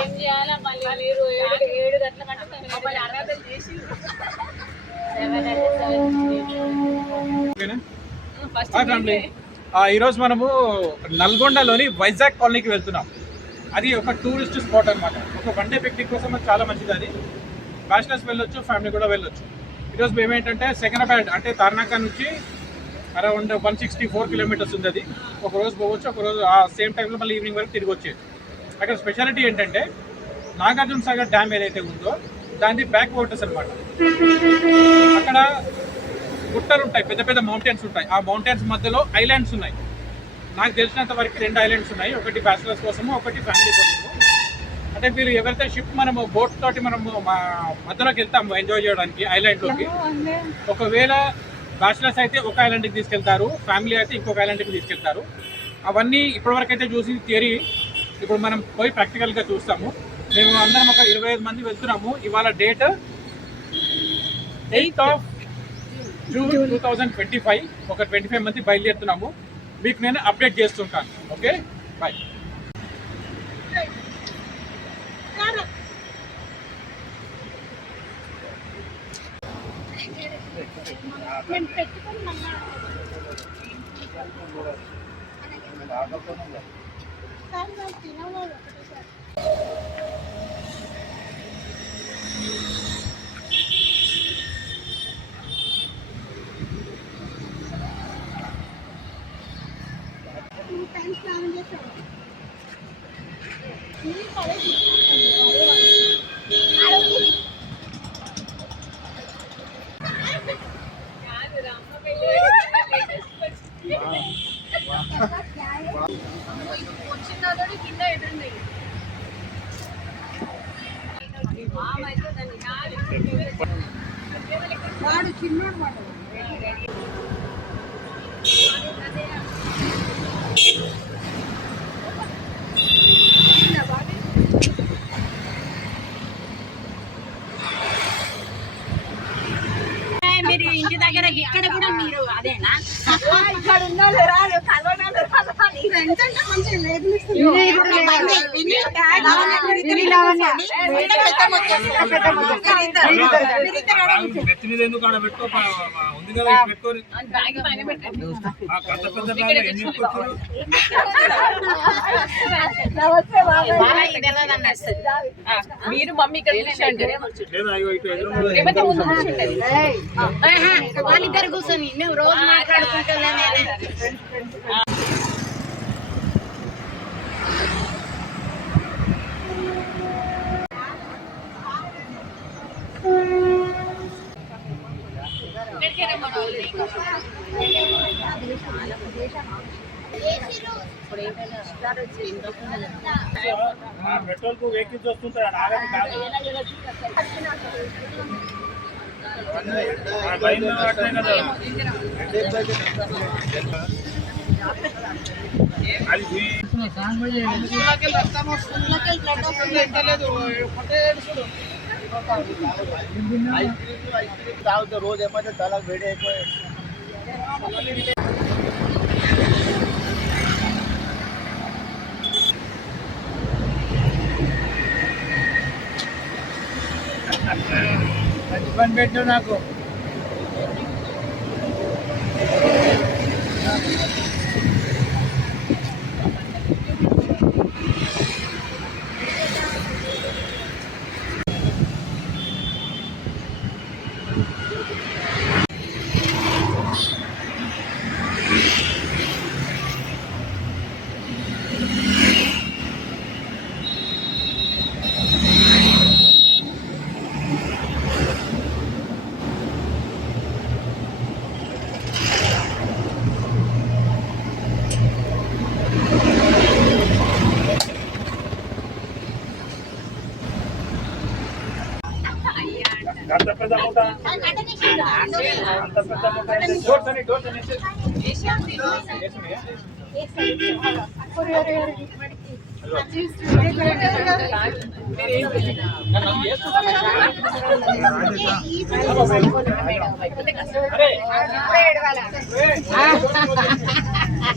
ఏం చేయాలా మళ్ళీ మీరు 7 గంటల కంటే అర్హతలు చేసి ఈరోజు మనము నల్గొండలోని వైజాగ్ కాలనీకి వెళ్తున్నాం. అది ఒక టూరిస్ట్ స్పాట్ అనమాట. ఒక వన్ డే పిక్నిక్ కోసం అది చాలా మంచిది. అది బ్యాచిలర్స్ వెళ్ళొచ్చు, ఫ్యామిలీ కూడా వెళ్ళొచ్చు. ఈరోజు మేము ఏంటంటే సెకండ్రాబాద్ అంటే తార్నాక నుంచి అరౌండ్ 164 కిలోమీటర్స్ ఉంది. అది ఒక రోజు పోవచ్చు, ఒక రోజు ఆ సేమ్ టైంలో మళ్ళీ ఈవినింగ్ వరకు తిరిగి వచ్చేది. అక్కడ స్పెషాలిటీ ఏంటంటే నాగార్జున సాగర్ డ్యామ్ ఏదైతే ఉందో దాని బ్యాక్ వాటర్స్ అనమాట. అక్కడ గుట్టలు ఉంటాయి, పెద్ద పెద్ద మౌంటైన్స్ ఉంటాయి. ఆ మౌంటైన్స్ మధ్యలో ఐలాండ్స్ ఉన్నాయి. నాకు తెలిసినంత వరకు 2 ఐలాండ్స్ ఉన్నాయి. ఒకటి బ్యాచిలర్స్ కోసము, ఒకటి ఫ్యామిలీ కోసము. అంటే మీరు ఎవరైతే షిప్ మనము బోట్ తోటి మనము మధ్యలోకి వెళ్తాము ఎంజాయ్ చేయడానికి ఐలాండ్లోకి, ఒకవేళ బ్యాచిలర్స్ అయితే ఒక ఐలాండ్కి తీసుకెళ్తారు, ఫ్యామిలీ అయితే ఇంకొక ఐలాండ్కి తీసుకెళ్తారు. అవన్నీ ఇప్పటివరకు అయితే చూసి థియరీ, ఇప్పుడు మనం పోయి ప్రాక్టికల్గా చూస్తాము. మేము అందరం ఒక 25 మంది వెళ్తున్నాము. ఇవాళ డేట్ 8th of June 2025. ఒక 25 మంది బయలుదేరుతున్నాము. మీకు నేను అప్డేట్ చేస్తుంటాను. Okay, bye. కింద ఎదురుంది వాడు చిన్నోడు వాడు. మీరు ఇంటి దగ్గర ఇక్కడ కూడా మీరు అదేనా? ఇక్కడ ఉన్నోళ్ళు రాదు, కలవనాలు రాదు. ఎంతంటే మంచిగా లేదు. మీరు మమ్మీ ఇక్కడ వాళ్ళిద్దరు కూర్చొని మేము రోజు మాట్లాడుకుంటున్నాం. పెట్రోల్ కు వెహికల్స్ వస్తుంటాయి. రోజు ఏమైతే తల వేడి అయిపోయి మంచి పని పెట్టు నాకు. అంత పెద్ద మూట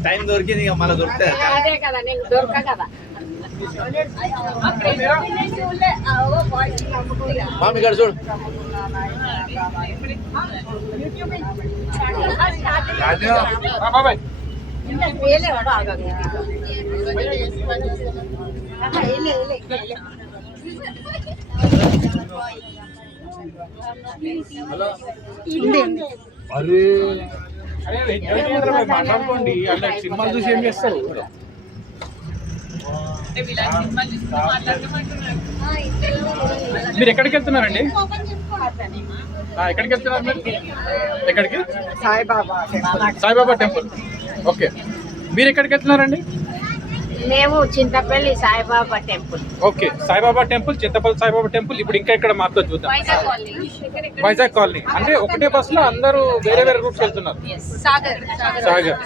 టైం దొరికింది, మళ్ళీ దొరుకుతుంది. అదే కదా, నేను దొరక కదా. మామి ఇక్కడ చూడు బాబాయ్ మాట్లాడుకోండి అలా సినిమాలు చూసి ఏం చేస్తారు మీరు ఎక్కడికి వెళ్తున్నారండి ఎక్కడికి వెళ్తున్నారు మీరు ఎక్కడికి సాయిబాబా టెంపుల్ ఓకే మీరు ఎక్కడికి వెళ్తున్నారండి మేము Chintapalli Saibaba temple okay Saibaba temple Chintapalli Saibaba temple ఇప్పుడు ఇంకా ఇక్కడ మాతో చూద్దాం వైజాగ్ కాలనీ అంటే ఒకటే బస్సులో అందరూ వేరే వేరే రూట్స్ వెళ్తున్నారు సాగర్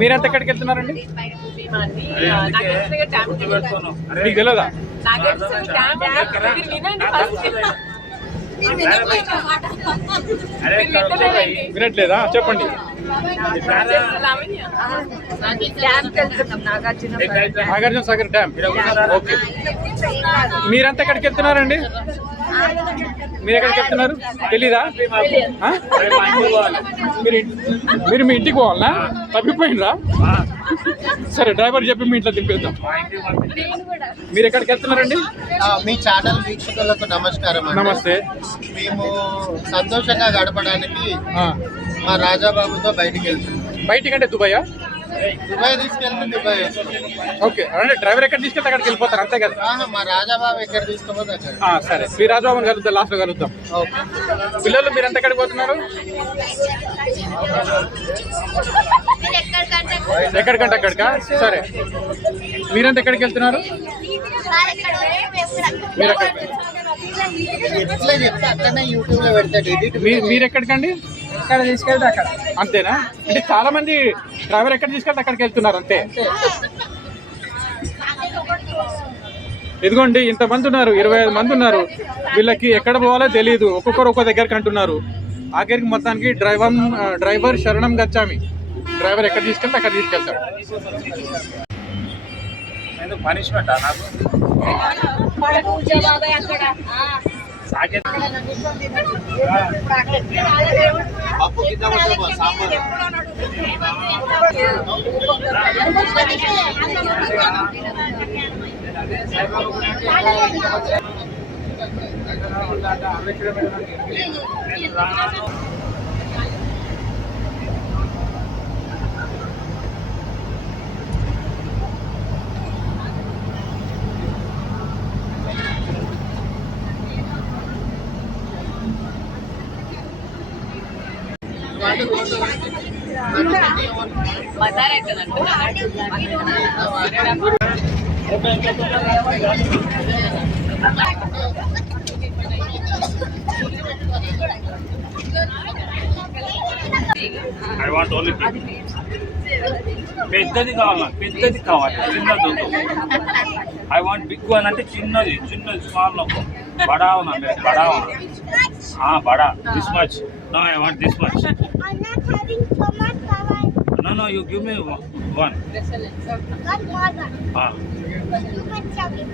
మీరంతా ఎక్కడికి వెళ్తున్నారండి మీకు తెలియదా వినట్లేదా చెప్పండి నాగార్జున సాగర్ డ్యామ్ ఓకే మీరంతా ఎక్కడికి వెళ్తున్నారండి మీరు ఎక్కడికి వెళ్తున్నారు తెలీదా మీరు మీ ఇంటికి పోవాలనా తప్పిపోయిందా సరే డ్రైవర్ చెప్పి మీ ఇంట్లో దింపేద్దాం మీరు ఎక్కడికి వెళ్తున్నారండి మీ ఛానల్ వీక్షకులకు నమస్కారం అండి. నమస్తే మేము సంతోషంగా గడపడానికి మా రాజాబాబుతో బయటికి వెళ్తున్నాం. బయటికి అంటే దుబాయా దుబాయ్ తీసుకెళ్తే దుబాయ్ ఓకే అంటే డ్రైవర్ ఎక్కడ తీసుకెళ్తే అక్కడికి వెళ్ళిపోతారు అంతే కదా మా రాజాబాబు ఎక్కడ తీసుకోపోతే అక్కడ. సరే మీ రాజబాబుని కలుద్దాం లాస్ట్లో కలుద్దాం ఓకే పిల్లలు మీరు ఎంత ఎక్కడికి పోతున్నారు ఎక్కడికంటే అక్కడికా సరే మీరంతా ఎక్కడికి వెళ్తున్నారు మీరు ఎక్కడికి ఎట్లా చెప్తే అక్కడనే యూట్యూబ్ లో పెడతాడు ఎడిట్. మీరు ఎక్కడికండి ఎక్కడ తీసుకెళ్తే అక్కడ అంతేనా అంటే చాలా మంది డ్రైవర్ ఎక్కడ తీసుకెళ్తే అక్కడికి వెళ్తున్నారు అంతే ఇదిగోండి ఇంతమంది ఉన్నారు 25 మంది ఉన్నారు వీళ్ళకి ఎక్కడ పోవాలో తెలియదు ఒక్కొక్కరు ఒక్కో దగ్గరికి అంటున్నారు ఆఖరికి మొత్తానికి డ్రైవర్ శరణం గచ్చామి డ్రైవర్ ఎక్కడ తీసుకెళ్తే అక్కడ తీసుకెళ్తాడు పనిష్మెంట్ నాకు పప్పు కింద కొట్టేమో సాంబార్. ఐ వాంట్ ఓన్లీ పెద్దది కావాలి నాకు పెద్దది కావాలి చిన్నది ఐ వాంట్ బిగ్ వన్ అంటే చిన్నది స్మాల్ నొక్క బడా ఉన్నా బడా ఉన్నా బడా this much no I want this much I'm not having so much power. No, you give me one. Not more than. Too much chocolate.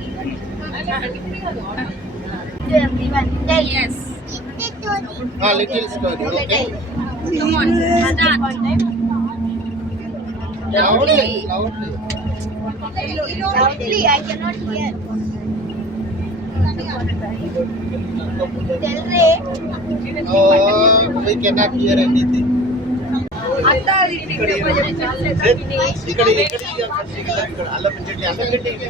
To everyone. Tell yes. Little story okay. Come on. Start. Loudly. Loudly. I cannot hear. Tell Ray. Oh, we cannot hear anything. ఇక్కడ అల్లం చట్నీ అల్లం chutney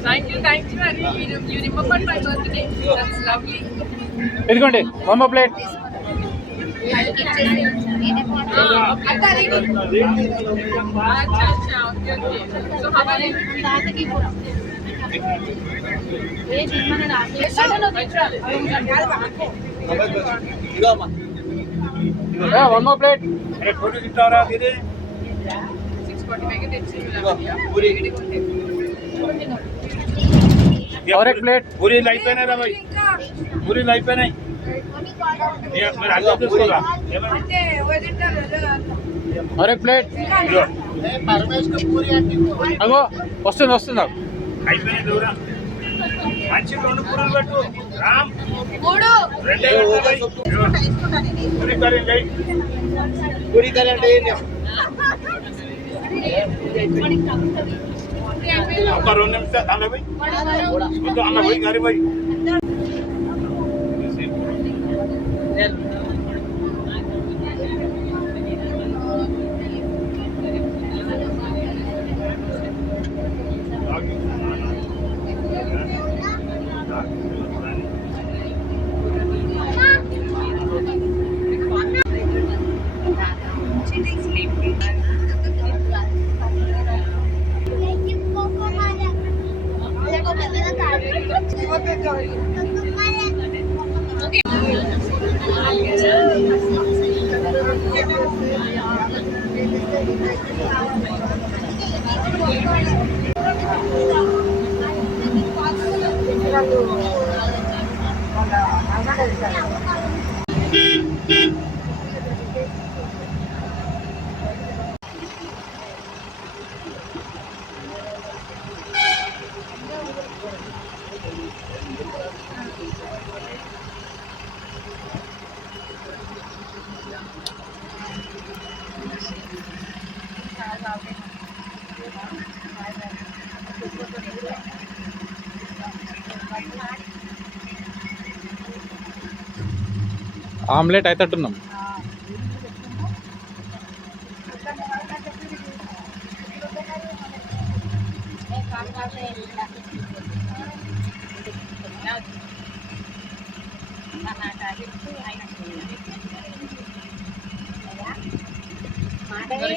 Thank you, you remembered my birthday. That's lovely. ఇదిగోండి 1 more plate So how are you? One more plate photo తింటారా ఇది 6:45 కి తెచ్చి और एक प्लेट पूरी लाइफ पे ना भाई पूरी लाइफ पे नहीं ये मेरा आगे తీసుకోరా అంటే వదింటారు और एक प्लेट పరమేష్ పూరి అంటే అగో వస్తుంది వస్తుంది అయిపోయినాయి దూరం మంచి రెండు పూరీలు పెట్టు రామ్ మూడు రెండే పెట్టు భాయ్ పూరీ కర్రీ లై పూరి కర్రీ అంటే ఒక 2 నిమిషాలు అన్న భాయ్ వద్దు అన్న భాయ్ గారి భాయ్ ఆమ్లెట్ అయితట్టున్నాం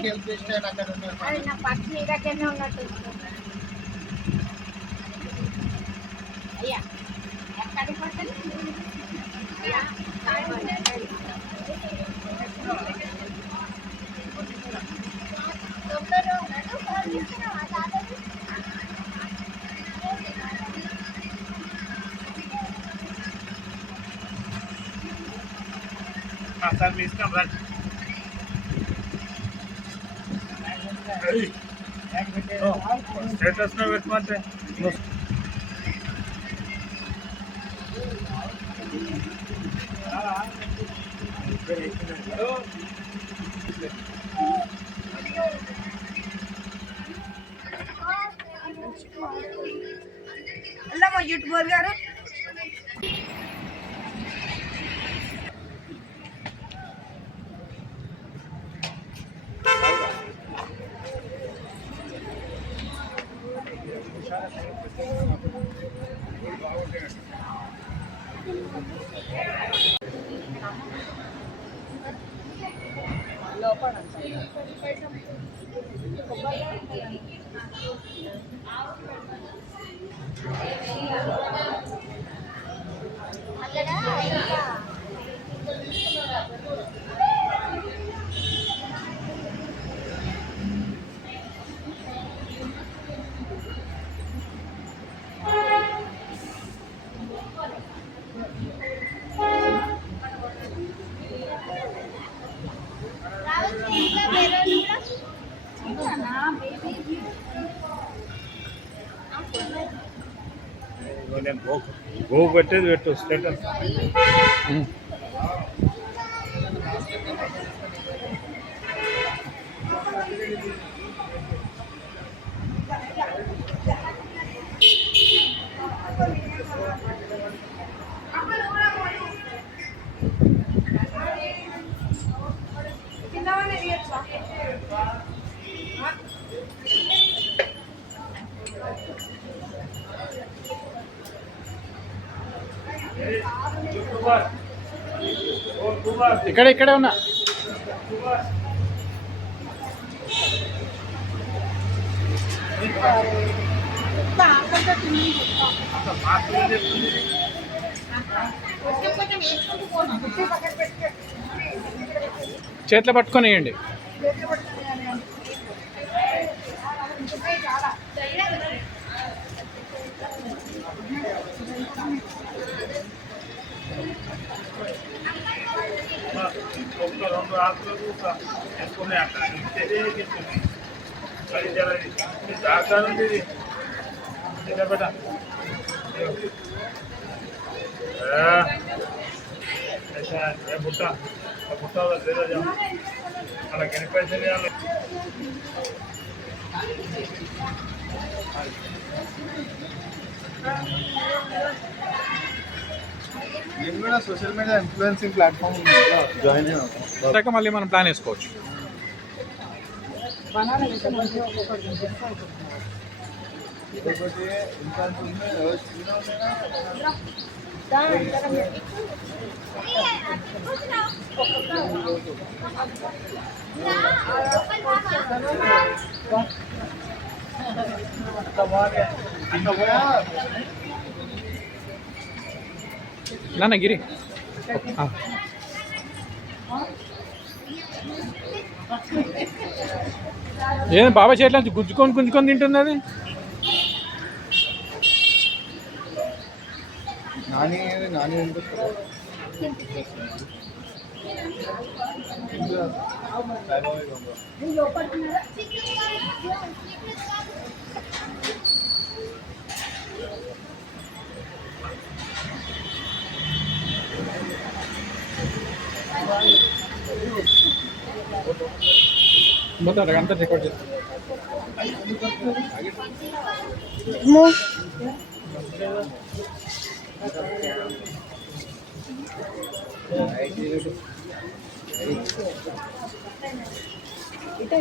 హెల్ప్ చేస్తే అక్కడ ఉన్నారు నా పక్షి నీ దగ్గరనే ఉన్నట్టు అయ్యా ఎక్కడికి పోతుంది సార్ మీ ఇష్టం రండి స్టేటస్ లో పెట్టమంటే అల్లమ్మ యూట్యూబర్ గారు నేను గో పెట్టేది పెట్టు స్టేటస్ ఇక్కడే ఉన్నా చేతిలో పట్టుకొని వేయండి. ఒక్క 2 ఆకులు ఎక్కువనే అక్కడ తెలియజేస్తుంది అది జరగదు దాకా ఉంది ఇది బేటా ऐसा है भुट्टा भुट्टा दे दो जाओ अला कितने पैसे ले आलो నేను కూడా social media influencing platform join అయ్యాను. మళ్ళీ మనం ప్లాన్ వేసుకోవచ్చు. ఇదొకటి ఇంకా నాన్న గిరి ఏం బాబా చేట్ల గుంజుకొని తింటుంది అది. నాని మొత్తం అంతా రికార్డ్ చేస్తాం.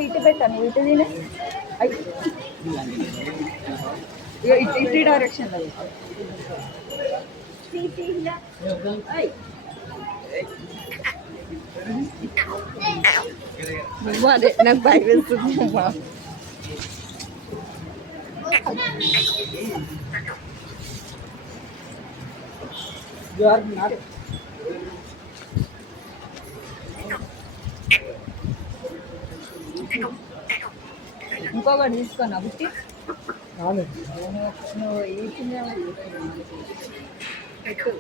ఇటు పెట్టాను ఇటు తినే ఇటు డైరెక్షన్ అదే నాకు భయం వేస్తుంది. ఇంకొకటి తీసుకోనా బుట్టి నువ్వు ఈ చిన్న పెట్టు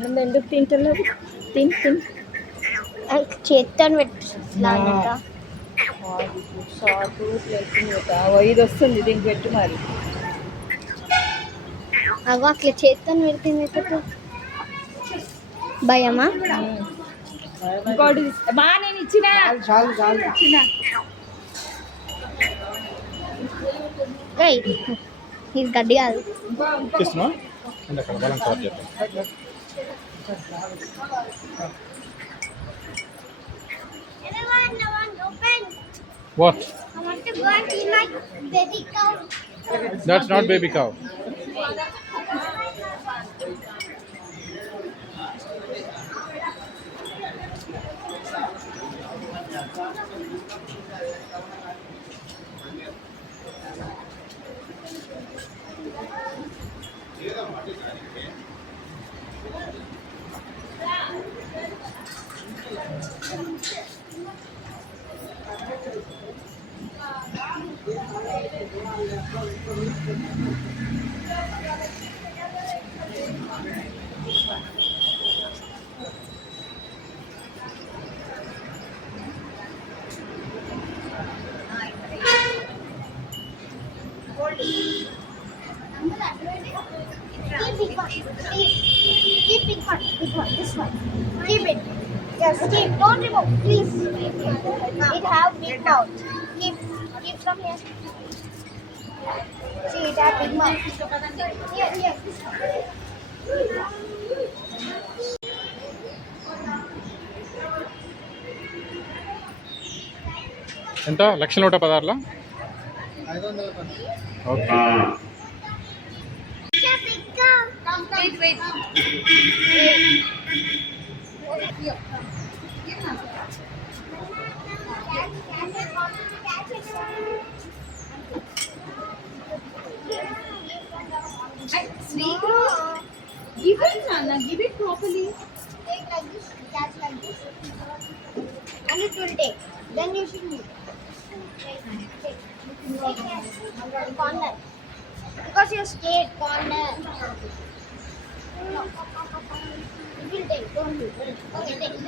ముందు ఎందుకు తింటలేదు? తిని చేత్తో ఇది వస్తుంది దీనికి పెట్టు మరి. అగో అట్లా చేత్తో పెడుతుంది భయమా? ఇంకోటి బాగా నేను ఇచ్చిన ఇచ్చిన ఇది గడ్డి కాదు. చేస్తున్నా అక్కడ బలం కవర్ చేద్దాం. What? I want to go and see my baby cow. That's not baby cow. Keep big one, please. Keep big one, this one. Keep it. Yes, keep. Don't remove, please. It have big mouth. Keep from here. See, it have big mouth. Here. ఎంత 1,16,000. Okay Wait. Give it properly. Take like this, catch like this, and it will take. Then you should move. Take. Corner. Because you're scared, corner. No. It will take, don't move. Okay, take.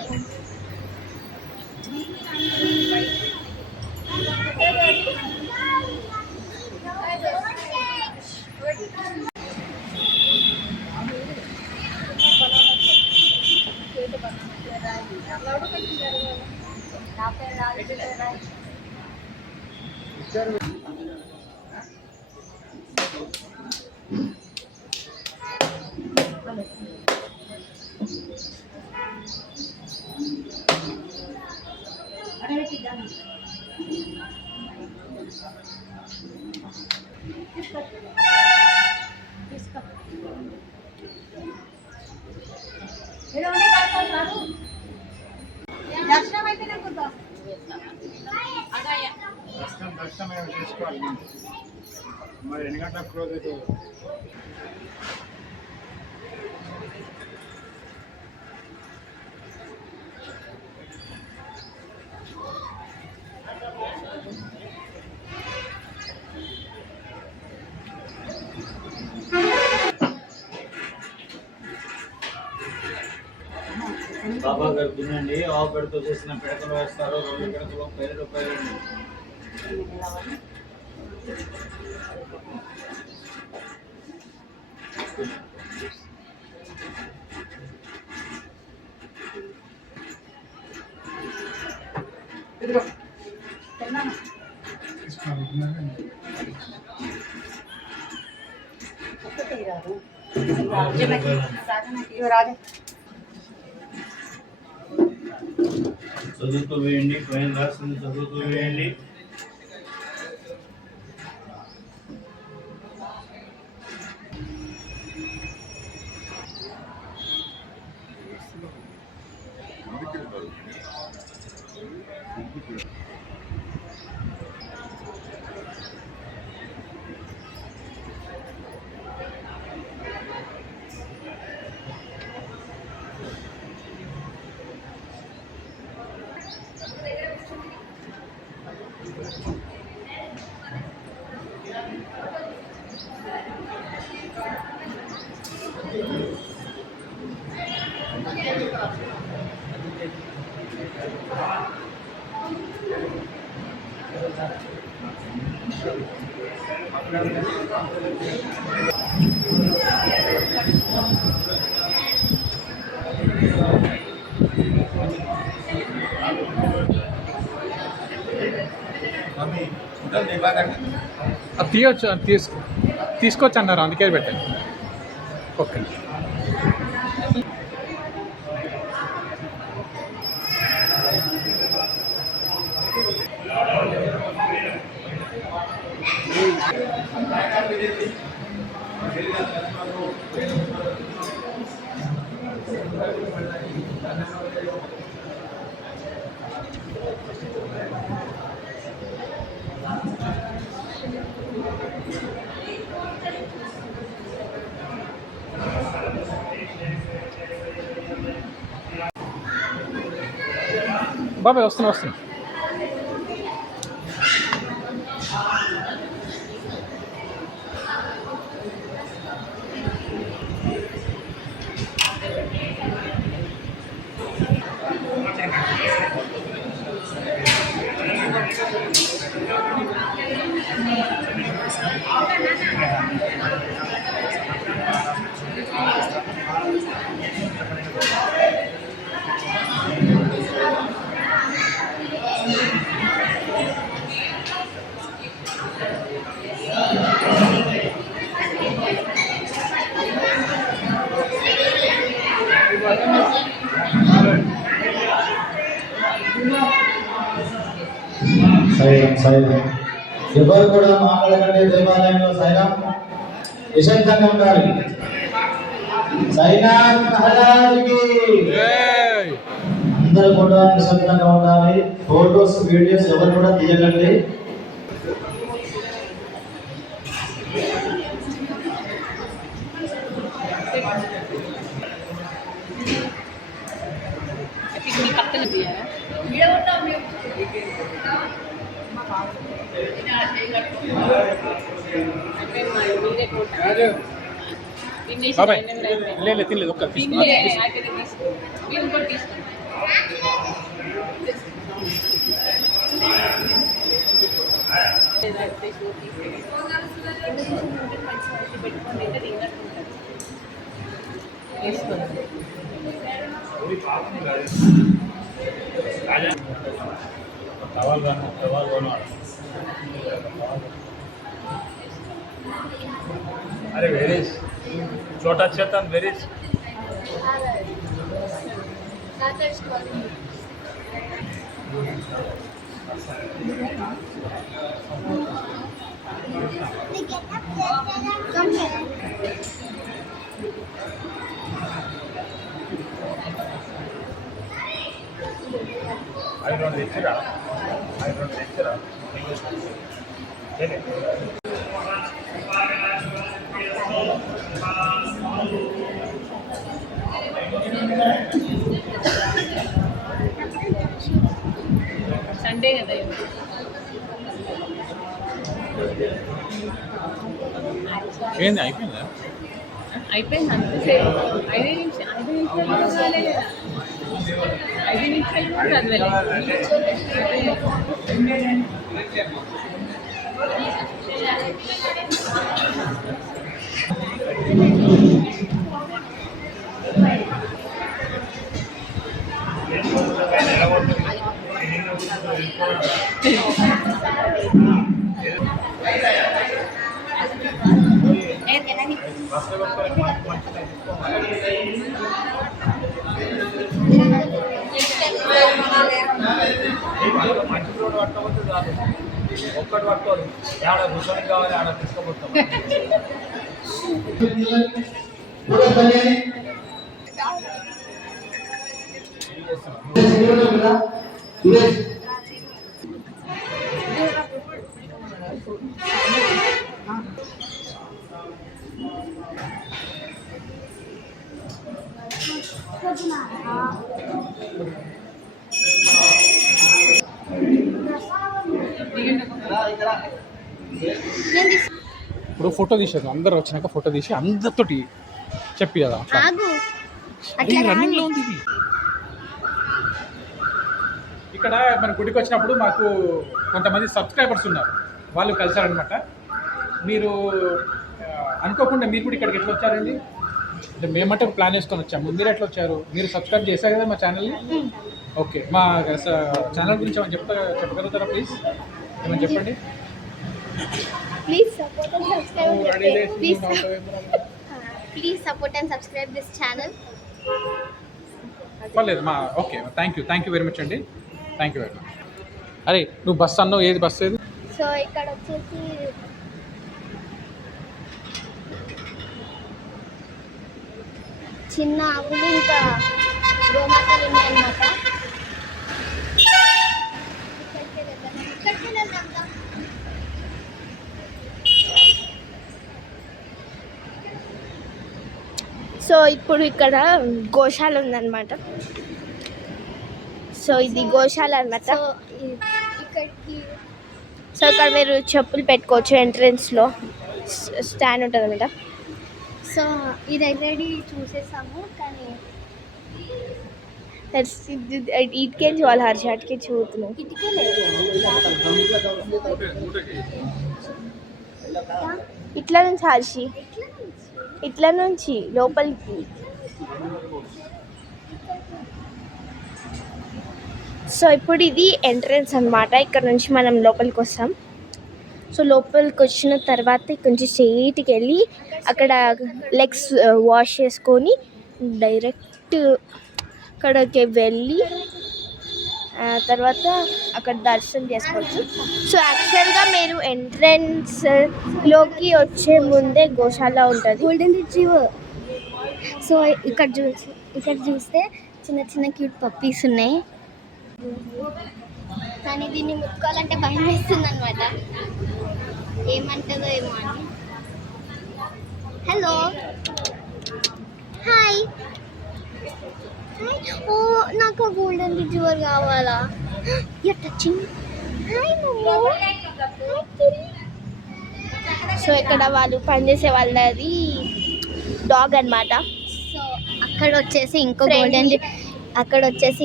దర్శనం అయితే నాకు దర్శనం ఏమి చేసుకోవాలి మరి ఎన్ని గంటలకు close అవుతుంది బాబా గారు తినండి ఆవు పెడతో చేసిన పిడకలు వేస్తారు 2 పిడకలు 10 రూపాయలు చదువుతూ వేయండి పైన రాసింది చదువుతూ వేయండి అది తీయొచ్చు తీసుకోవచ్చు అన్నారు అందుకే పెట్టండి ఓకే బాబాయ్ వస్తున్నా సైరం ఎవరు కూడా మాట్లాడకండి దేవాలయంలో సైరం నిశ్శబ్దంగా ఉండాలి సైనాథ్ మహారాజ్కి అందరూ కూడా నిశ్శబ్దంగా ఉండాలి ఫోటోస్ వీడియోస్ ఎవరు కూడా తీయకండి బాబాయ్ లేదు తినలేదు ఒక్క अरे वेरीज छोटा चेतन वेरीज Come here. I don't lecture. Sunday కదా ఏంది అయిపోయిందా అయిపోయింది అంతసేపు 5 నిమిషాలు కాలేదు కదా 5 నిమిషాలు కూడా చదవలేదు ఒక్కటి పట్టుకోదు ఆడ కూర్చొని కావాలి ఆడ తీసుకోబోతాం ఇప్పుడు ఫోటో తీసేది అందరు వచ్చినాక ఫోటో తీసి అందరితోటి చెప్పి కదా రన్నింగ్ లో ఉంది ఇది ఇక్కడ మన గుడికి వచ్చినప్పుడు మాకు కొంతమంది సబ్స్క్రైబర్స్ ఉన్నారు వాళ్ళు కలిసారనమాట మీరు అనుకోకుండా మీరు కూడా ఇక్కడికి ఎట్లా వచ్చారండి అంటే మేమంటే ప్లాన్ వేసుకొని వచ్చాము మీరు ఎట్లా వచ్చారు మీరు సబ్స్క్రైబ్ చేశారు కదా మా ఛానల్ని ఓకే మా ఛానల్ గురించి ఏమైనా చెప్పగలుగుతారా ప్లీజ్ ఏమైనా చెప్పండి Please support and subscribe. Please support and subscribe this channel. పర్లేదు మా okay thank you very much అండి థ్యాంక్ యూ వెరీ మచ్ అరే నువ్వు బస్ అన్నావు ఏది బస్ ఏది సో ఇక్కడ వచ్చేసి చిన్న ఆవులు ఇంకా గోమాతలు ఉన్నాయన్నమాట సో ఇప్పుడు ఇక్కడ గోశాల ఉందన్నమాట సో ఇది గోశాల అన్నమాట సో ఇక్కడ మీరు చెప్పులు పెట్టుకోవచ్చు ఎంట్రన్స్లో స్టాండ్ ఉంటుంది అన్నమాట సో ఇది ఆల్రెడీ చూసేసాము కానీ ఇటుకేంచి వాళ్ళు హర్ష అటుకే చూస్తున్నాం ఇట్లా నుంచి హర్షి ఇట్లా నుంచి లోపలికి సో ఇప్పుడు ఇది ఎంట్రన్స్ అన్నమాట ఇక్కడ నుంచి మనం లోపలికి వస్తాం సో లోపలికి వచ్చిన తర్వాత కొంచెం స్ట్రెయిట్కి వెళ్ళి అక్కడ లెగ్స్ వాష్ చేసుకొని డైరెక్ట్ అక్కడికి వెళ్ళి తర్వాత అక్కడ దర్శనం చేసుకోవచ్చు సో యాక్చువల్గా మీరు ఎంట్రన్స్లోకి వచ్చే ముందే గోశాల ఉంటుంది గోల్డెన్ రిట్రీవర్ సో ఇక్కడ చూస్తే చిన్న చిన్న క్యూట్ పప్పీస్ ఉన్నాయి కానీ దీన్ని ముట్టుకోవాలంటే భయం వేస్తుంది అనమాట ఏమంటుందో ఏమో అని హలో హాయ్ ఓ నాకు గోల్డెన్ రిట్రీవర్ కావాలా you touching hi mummy so ఇక్కడ వాళ్ళు పనిచేసే వాళ్ళది డాగ్ అన్నమాట. సో అక్కడ వచ్చేసి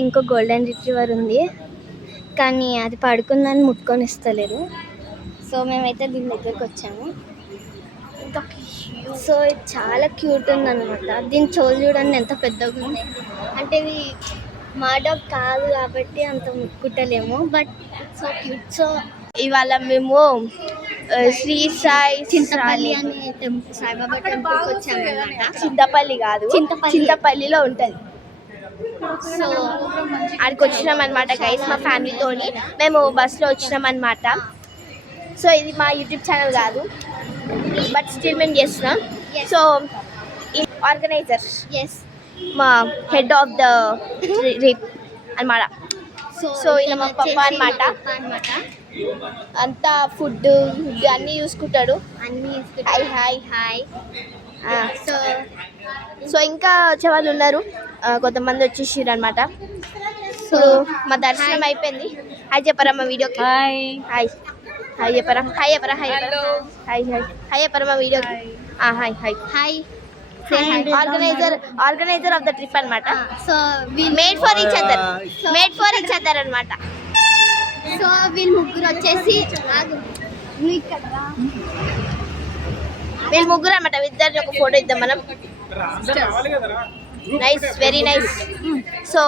ఇంకో గోల్డెన్ రిట్రీవర్ ఉంది, కానీ అది పడుకుందని ముట్టుకొని ఇస్తలేరు. సో మేమైతే దీని దగ్గరికి వచ్చాము. సో ఇది చాలా క్యూట్ ఉందన్నమాట. దీని చెవులు చూడండి ఎంత పెద్దగా ఉంది. అంటే ఇది మా డాగ్ కాదు కాబట్టి అంత ముట్టుకుంటలేము, బట్ సో క్యూట్. సో ఇవాళ మేము శ్రీ సాయి చింతపల్లి అనే సాయిబాబా టెంపుల్కి వచ్చాము అన్నమాట. చింతపల్లి కాదు, చింతపల్లిలో ఉంటుంది. సో అక్కడికి వచ్చినాం అనమాట గైస్ మా ఫ్యామిలీతోని. మేము బస్లో వచ్చినాం అనమాట. సో ఇది మా యూట్యూబ్ ఛానల్ కాదు, బట్ స్టిల్ మేము చేస్తున్నాం. సో ఆర్గనైజర్ మా హెడ్ ఆఫ్ ద ట్రిప్ అనమాట. సో ఇలా మా పప్ప అనమాట. అంతా ఫుడ్ అన్నీ చూసుకుంటాడు. Hi hi hi. సో ఇంకా వచ్చేవాళ్ళు ఉన్నారు, కొంతమంది వచ్చేసారు అనమాట. సో మా దర్శనం అయిపోయింది. హాయ్ చెప్పరా మా వీడియోకి. హాయ్ హాయ్ హాయ్ చెప్పరా. హాయ్ చెప్పరా. హాయ్ హాయ్ హాయ్ హాయ్ చెప్పరా మా వీడియోకి. Hi hi hi. Organiser of the trip అనమాట. So made for each other అనమాట. సో వీళ్ళు ముగ్గురు వచ్చేసి వీళ్ళు ముగ్గురు అనమాట. ఇద్దరిని ఒక ఫోటో ఇద్దాం మనం. Nice, very nice. So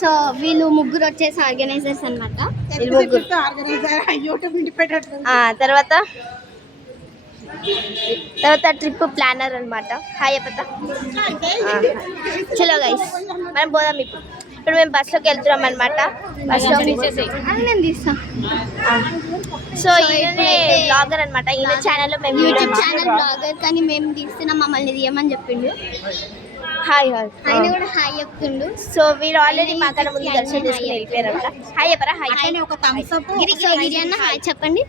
so వీళ్ళు ముగ్గురు వచ్చేసి ఆర్గనైజర్స్ అనమాట. వీళ్ళు ముగ్గురు తర్వాత ట్రిప్ ప్లానర్ అనమాట. హాయ్ అప్పత. చలో గైస్ మనం పోదాం. ఇప్పుడు మేము బస్లోకి వెళ్తున్నాం అనమాట. బస్లో నేను తీస్తా. సో ఈయనే బ్లాగర్ అనమాట. ఈయన ఛానల్లో మేము యూట్యూబ్ ఛానల్ బ్లాగర్, కానీ మేము తీస్తున్నాం, మమ్మల్ని తీయమని చెప్పిండు. Hi hi. ఆయన కూడా హాయ్ చెప్తుండు. సో వీరు ఆల్రెడీ మాకన్నా ముందు దర్శనం చేసుకుని వెళ్ళిపోయారన్నమాట. హాయ్ చెప్పరా. హాయ్. ఒక థమ్స్ అప్. గిరి అన్న హాయ్ చెప్పండి.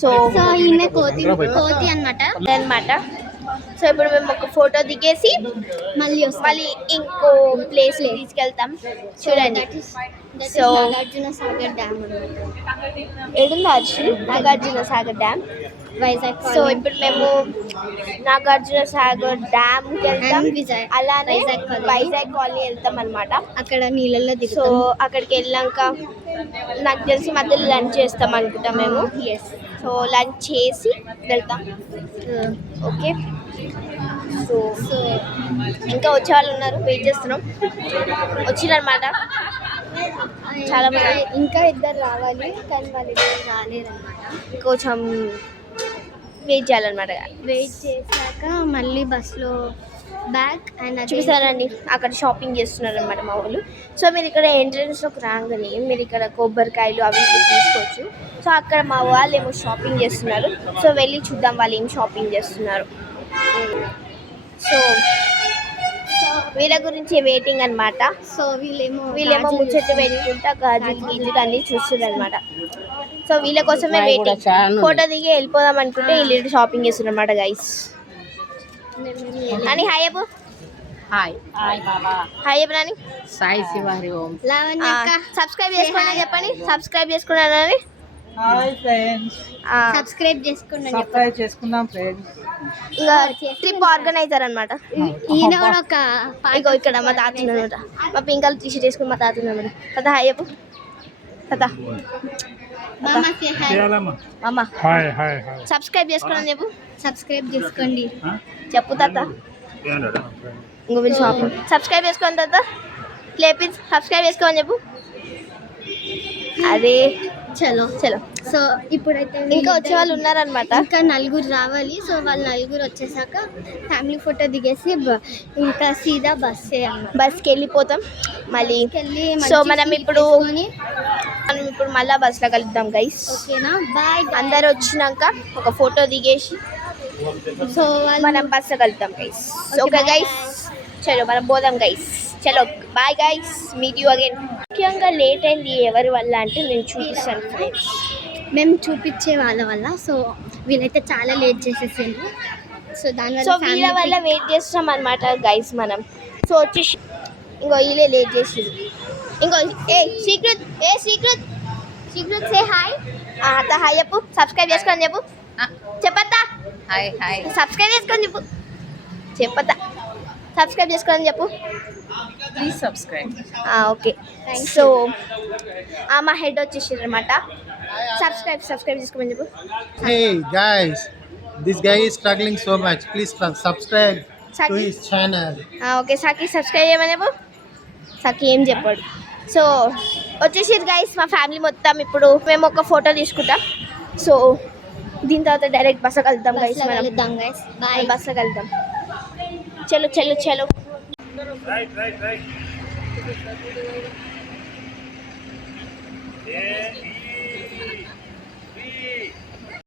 సో ఈయన కోతి అన్నమాట. సో ఇప్పుడు మేము ఒక ఫోటో దిగేసి మళ్ళీ ఇంకో ప్లేస్ తీసుకెళ్తాం. చూడండి. సో నాగార్జున సాగర్ డ్యామ్ ఏడుందా actually Nagarjuna Sagar dam Vizag. So ఇప్పుడు మేము నాగార్జున సాగర్ డ్యామ్కి వెళ్తాం, అలానే వైజాగ్ కాలనీ వెళ్తాం అనమాట. అక్కడ నీళ్ళల్లో సో అక్కడికి వెళ్ళాక నాకు తెలిసి మధ్యలో లంచ్ చేస్తాం అనుకుంటాం మేము. సో లంచ్ చేసి వెళ్తాం. ఓకే. సో ఇంకా వచ్చే వాళ్ళు ఉన్నారు, వెయిట్ చేస్తున్నాం. వచ్చిరనమాట చాలా మంది. ఇంకా ఇద్దరు రావాలి, కానీ వాళ్ళు ఇద్దరు రాలేదన్నమాట. కొంచెం వెయిట్ చేయాలన్నమాట. వెయిట్ చేశాక మళ్ళీ బస్లో బ్యాక్ అండ్ చూసారండి అక్కడ షాపింగ్ చేస్తున్నారు అనమాట మా వాళ్ళు. సో మీరు ఇక్కడ ఎంట్రన్స్లోకి రాగానే మీరు ఇక్కడ కొబ్బరికాయలు అవి ఇవి తీసుకోవచ్చు. సో అక్కడ మా వాళ్ళు ఏమో షాపింగ్ చేస్తున్నారు. సో వెళ్ళి చూద్దాం వాళ్ళు ఏం షాపింగ్ చేస్తున్నారు. సో వీళ్ళ గురించి వెయిటింగ్ అనమాట. సో వీళ్ళేమో ముచ్చట పెట్టుకుంటా గాజులు గీజులు అన్నీ చూస్తున్నారు అనమాట. సో వీళ్ళ కోసమే వెయిటింగ్. ఫోటో దిగి వెళ్ళిపోదాం అనుకుంటే వీళ్ళు షాపింగ్ చేస్తున్నారు అనమాట గైస్. అని hi Abbu. Hi Baba. Hi చెప్పు నాని. సాయి శివారి ఓం. సబ్స్క్రైబ్ చేసుకున్నా చెప్పండి. సబ్స్క్రైబ్ చేసుకున్నానని. Hi friends. సబ్స్క్రైబ్ చేసుకున్నాను. సబ్స్క్రైబ్ చేసుకున్నాం ఫ్రెండ్స్. ఇంకా ట్రిప్ ఆర్గనైజర్ అనమాట. ఈయన కూడా ఒక ఇగో ఇక్కడ మా తాత అనమాట. మా పింకల్ టీషర్ట్ వేసుకుని మా తాత అనమాట. తాత హాయ్ చెప్పు. తాత అమ్మ సబ్స్క్రైబ్ చేసుకున్నాను చెప్పు. సబ్స్క్రైబ్ చేసుకోండి చెప్పు తాత. ఇంకో వీళ్ళు షాపింగ్. సబ్స్క్రైబ్ చేసుకోండి తాత. ప్లీజ్ సబ్స్క్రైబ్ చేసుకోమని చెప్పు. అదే చలో. సో ఇప్పుడైతే ఇంకా వచ్చే వాళ్ళు ఉన్నారనమాట. ఇంకా నలుగురు రావాలి. సో వాళ్ళు నలుగురు వచ్చేసాక ఫ్యామిలీ ఫోటో దిగేసి ఇంకా సీదా బస్కి వెళ్ళిపోతాం మళ్ళీ. సో మనం ఇప్పుడు మళ్ళీ బస్లో కలుద్దాం గైస్. ఓకేనా. బాయ్. అందరు వచ్చినాక ఒక ఫోటో దిగేసి సో మనం బస్లో కలుద్దాం గైస్. ఓకే గైస్ చలో మనం పోదాం గైస్. చలో bye guys, meet you again. ముఖ్యంగా లేట్ అయింది ఎవరి వల్ల అంటే నేను చూపిస్తాను ఫ్రెండ్స్. మేము చూపించే వాళ్ళ వల్ల. సో వీళ్ళైతే చాలా లేట్ చేసేసారు. సో దానివల్ల వీళ్ళ వల్ల వెయిట్ చేస్తున్నాం అనమాట గైస్ మనం. సో వచ్చేసి ఇంకో వీళ్ళే లేట్ చేసేది. ఇంకో సీక్రెట్ సే హాయ్. అత్త హాయ్ చెప్పు, సబ్స్క్రైబ్ చేసుకొని చెప్పు. చెప్పత్తా, హాయ్ హాయ్. సబ్స్క్రైబ్ చేసుకొని చెప్పు. చెప్పత్తా, సబ్స్క్రైబ్ చేసుకొని చెప్పు. Please subscribe. ఓకే. సో మా హెడ్ వచ్చేసారు అనమాట. సబ్స్క్రైబ్ చేసుకోమని చెప్పు. Hey guys, this guy is struggling so much. Please subscribe to Saki. his channel. Okay, సాకి సబ్స్క్రైబ్ చేయమని చెప్పు. సాకి ఏం చెప్పాడు. సో వచ్చేసారు గైస్ మా ఫ్యామిలీ మొత్తం. ఇప్పుడు మేము ఒక ఫోటో తీసుకుంటాం. సో దీని తర్వాత డైరెక్ట్ బస్సు కలుద్దాం గైస్. బస్సులో మనం కలుద్దాం గైస్. బాయ్. బస్సులో కలుద్దాం. చలో చలో చలో. రైట్